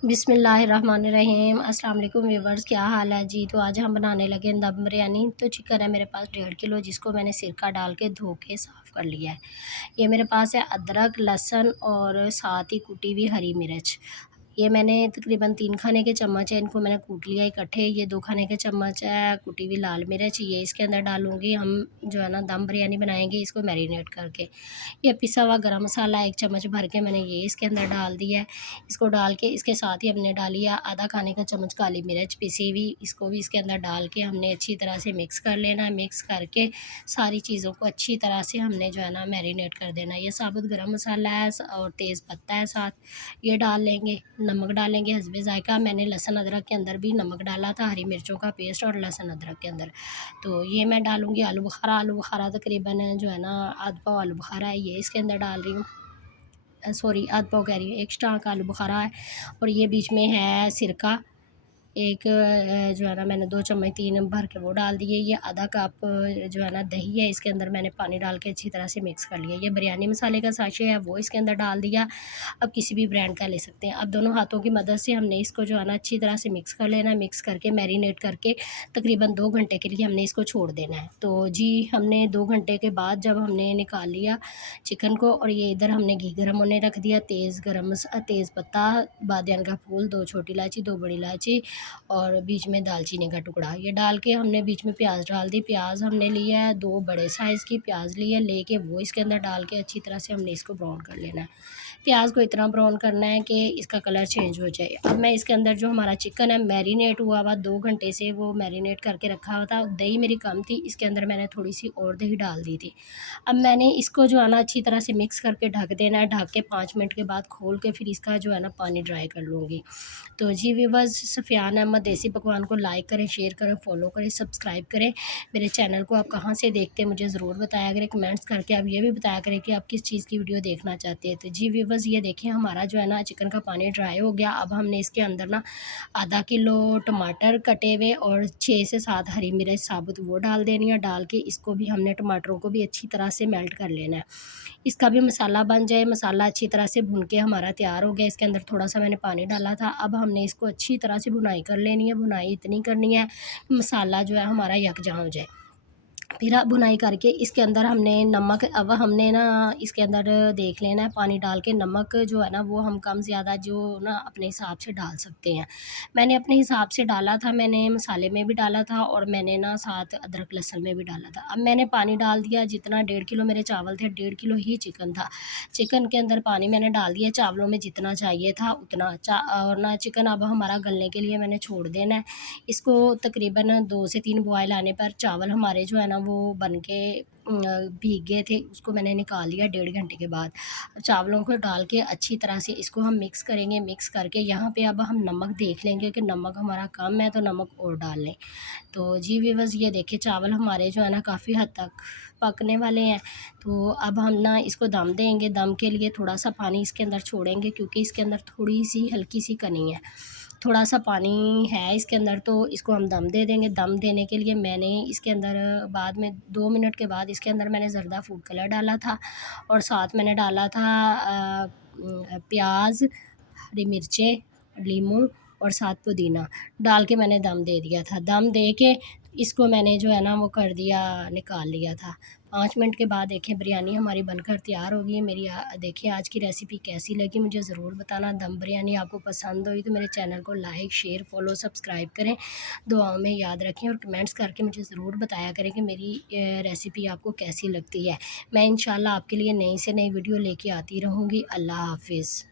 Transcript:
बिस्मिल्लाहिर्रहमानिर्रहीम। अस्सलाम वालेकुम व्यूवर्स, क्या हाल है जी। तो आज हम बनाने लगे दम बिरयानी। तो चिकन है मेरे पास 1.5 किलो, जिसको मैंने सिरका डाल के धो के साफ़ कर लिया है। ये मेरे पास है अदरक, लहसुन और साथ ही कुटी हुई हरी मिर्च। ये मैंने तकरीबन 3 खाने के चम्मच है, इनको मैंने कूट लिया इकट्ठे। ये 2 खाने के चम्मच है कुटी हुई लाल मिर्च, ये इसके अंदर डालूँगी। हम जो है ना दम बिरयानी बनाएँगे इसको मैरिनेट करके। ये पिसा हुआ गरम मसाला 1 चम्मच भर के मैंने ये इसके अंदर डाल दिया है। इसको डाल के इसके साथ ही हमने डाली है आधा खाने का चम्मच काली मिर्च पिसी हुई, इसको भी इसके अंदर डाल के हमने अच्छी तरह से मिक्स कर लेना है। मिक्स करके सारी चीज़ों को अच्छी तरह से हमने जो है ना मैरिनेट कर देना है। ये साबुत गरम मसाला है और तेज़ पत्ता है साथ, ये डाल लेंगे। नमक डालेंगे हस्बे ज़ायक़ा। मैंने लहसुन अदरक के अंदर भी नमक डाला था, हरी मिर्चों का पेस्ट और लहसुन अदरक के अंदर। तो ये मैं डालूँगी आलू बुखारा। आलू बुखारा तकरीबन जो है ना आधा पाव आलू बुखारा है, ये इसके अंदर डाल रही हूँ। सॉरी, आधा पाव कह रही हूँ, 1 स्टाक आलू बुखारा है। और ये बीच में है सिरका एक, जो है ना मैंने 2 चम्मच 3 भर के वो डाल दिए। ये आधा कप जो है ना दही है, इसके अंदर मैंने पानी डाल के अच्छी तरह से मिक्स कर लिया। ये बिरयानी मसाले का साशे है, वो इसके अंदर डाल दिया। अब किसी भी ब्रांड का ले सकते हैं। अब दोनों हाथों की मदद से हमने इसको जो है ना अच्छी तरह से मिक्स कर लेना है। मिक्स करके मैरिनेट करके तकरीबन 2 घंटे के लिए हमने इसको छोड़ देना है। तो जी, हमने 2 घंटे के बाद जब हमने निकाल लिया चिकन को, और ये इधर हमने घी गर्म होने रख दिया। तेज़ पत्ता, बादियान का फूल, 2 छोटी इलायची, 2 बड़ी इलायची और बीच में दालचीनी का टुकड़ा, ये डाल के हमने बीच में प्याज डाल दी। प्याज हमने लिया है 2 बड़े साइज़ की प्याज ली है, लेके वो इसके अंदर डाल के अच्छी तरह से हमने इसको ब्राउन कर लेना है। प्याज को इतना ब्राउन करना है कि इसका कलर चेंज हो जाए। अब मैं इसके अंदर जो हमारा चिकन है मैरिनेट हुआ हुआ 2 घंटे से, वो मैरिनेट करके रखा हुआ था। दही मेरी कम थी, इसके अंदर मैंने थोड़ी सी और दही डाल दी थी। अब मैंने इसको जो है ना अच्छी तरह से मिक्स करके ढक देना है। ढक के 5 मिनट के बाद खोल के फिर इसका जो है ना पानी ड्राई कर लूँगी। तो जी व्यूअर्स, सफ़ियान अहमद देसी पकवान को लाइक करें, शेयर करें, फॉलो करें, सब्सक्राइब करें। मेरे चैनल को आप कहाँ से देखते हैं मुझे ज़रूर बताया करें। कमेंट्स करके आप ये भी बताया करें कि आप किस चीज़ की वीडियो देखना चाहते हैं। तो जी व्यूअर्स, ये देखिए हमारा जो है ना चिकन का पानी ड्राई हो गया। अब हमने इसके अंदर ना आधा किलो टमाटर कटे हुए और 6 से 7 हरी मिर्च साबुत वो डाल देनी है। डाल के इसको भी हमने टमाटरों को भी अच्छी तरह से मेल्ट कर लेना है। इसका भी मसाला बन जाए। मसाला अच्छी तरह से भुन के हमारा तैयार हो गया। इसके अंदर थोड़ा-सा मैंने पानी डाला था। अब हमने इसको अच्छी तरह से भुनाई कर लेनी है। भुनाई इतनी करनी है, मसाला जो है हमारा यकजां हो जाए। फिर आप भुनाई करके इसके अंदर हमने नमक, अब हमने ना इसके अंदर देख लेना है पानी डाल के, नमक जो है ना वो हम कम ज़्यादा जो ना अपने हिसाब से डाल सकते हैं। मैंने अपने हिसाब से डाला था, मैंने मसाले में भी डाला था और मैंने ना साथ अदरक लहसुन में भी डाला था। अब मैंने पानी डाल दिया जितना, 1.5 किलो मेरे चावल थे, 1.5 किलो ही चिकन था। चिकन के अंदर पानी मैंने डाल दिया चावलों में जितना चाहिए था उतना। और ना चिकन अब हमारा गलने के लिए मैंने छोड़ देना है। इसको तकरीबन 2 से 3 बॉयल आने पर चावल हमारे जो है ना वो बन के भीग गए थे, उसको मैंने निकाल लिया 1.5 घंटे के बाद। चावलों को डाल के अच्छी तरह से इसको हम मिक्स करेंगे। मिक्स करके यहाँ पे अब हम नमक देख लेंगे कि नमक हमारा कम है तो नमक और डाल लें। तो जी व्यूअर्स, ये देखिए चावल हमारे जो है ना काफ़ी हद तक पकने वाले हैं। तो अब हम ना इसको दम देंगे। दम के लिए थोड़ा-सा पानी इसके अंदर छोड़ेंगे क्योंकि इसके अंदर थोड़ी-सी हल्की-सी कनी है। थोड़ा-सा पानी है इसके अंदर, तो इसको हम दम दे देंगे। दम देने के लिए मैंने इसके अंदर बाद में 2 मिनट के बाद इसके अंदर मैंने ज़र्दा फूड कलर डाला था और साथ मैंने डाला था प्याज़, हरी मिर्चें, लीमू और साथ पुदीना डाल के मैंने दम दे दिया था। दम दे के इसको मैंने जो है ना वो कर दिया, निकाल लिया था। 5 मिनट के बाद देखिए बिरयानी हमारी बनकर तैयार हो गई है। मेरी देखिए आज की रेसिपी कैसी लगी मुझे ज़रूर बताना। दम बिरयानी आपको पसंद हुई तो मेरे चैनल को लाइक, शेयर, फॉलो, सब्सक्राइब करें। दुआओं में याद रखें और कमेंट्स करके मुझे ज़रूर बताया करें कि मेरी रेसिपी आपको कैसी लगती है। मैं इंशाल्लाह आपके लिए नई से नई वीडियो लेके आती रहूँगी। अल्लाह हाफ़िज़।